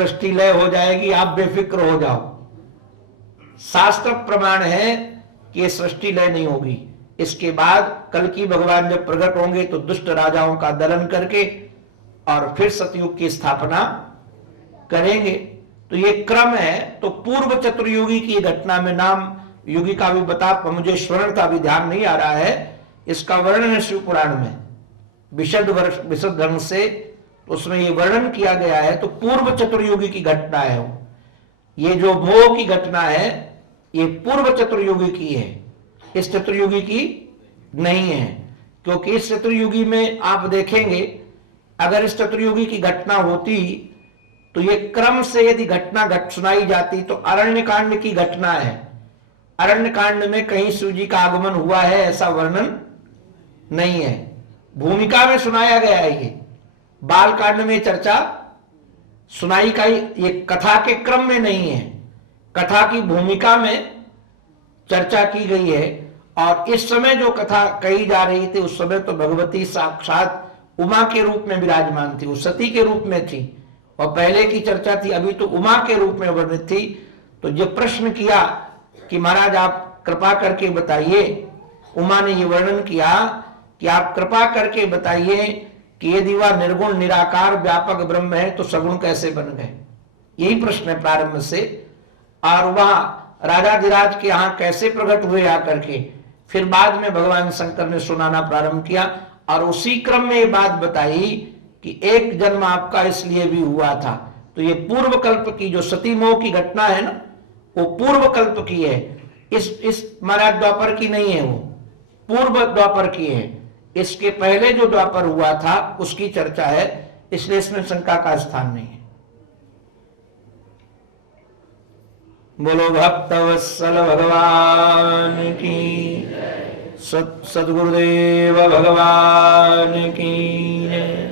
सृष्टि लय हो जाएगी, आप बेफिक्र हो जाओ। शास्त्र प्रमाण है कि ये सृष्टि लय नहीं होगी। इसके बाद कल की भगवान जब प्रकट होंगे तो दुष्ट राजाओं का दलन करके और फिर सतयुग की स्थापना करेंगे। तो ये क्रम है। तो पूर्व चतुर्युगी की घटना में नाम युगी का भी बता, मुझे स्वर्ण का भी ध्यान नहीं आ रहा है, इसका वर्णन है शिव पुराण में विशद ढंग से, उसमें ये वर्णन किया गया है। तो पूर्व चतुर्युगी की घटना है वो। ये जो मोह की घटना है ये पूर्व चतुर्युगी की है, इस चतुर्युगी की नहीं है। क्योंकि इस चतुर्युगी में आप देखेंगे अगर इस चतुर्युगी की घटना होती तो ये क्रम से यदि घटना सुनाई जाती तो अरण्य कांड की घटना है। अरण्य कांड में कहीं शिव जी का आगमन हुआ है ऐसा वर्णन नहीं है, भूमिका में सुनाया गया है। ये बाल कांड में चर्चा सुनाई का, ये कथा के क्रम में नहीं है, कथा की भूमिका में चर्चा की गई है। और इस समय जो कथा कही जा रही थी उस समय तो भगवती साक्षात उमा के रूप में विराजमान थी, वो सती के रूप में थी। और पहले की चर्चा थी, अभी तो उमा के रूप में वर्णित थी। तो जो प्रश्न किया कि महाराज आप कृपा करके बताइए, उमा ने ये वर्णन किया कि आप कृपा करके बताइए कि यदि वह निर्गुण निराकार व्यापक ब्रह्म है तो सगुण कैसे बन गए। यही प्रश्न है प्रारंभ से। और वह राजाधिराज के यहाँ कैसे प्रकट हुए आकर के, फिर बाद में भगवान शंकर ने सुनाना प्रारंभ किया। और उसी क्रम में ये बात बताई कि एक जन्म आपका इसलिए भी हुआ था। तो ये पूर्व कल्प की जो सती मोह की घटना है ना, वो पूर्व कल्प की है, इस महाराज द्वापर की नहीं है, वो पूर्व द्वापर की है। इसके पहले जो द्वापर हुआ था उसकी चर्चा है, इसलिए इसमें शंका का स्थान नहीं है। बोलो भक्तवत्सल भगवान की, सद्गुरुदेव भगवान की।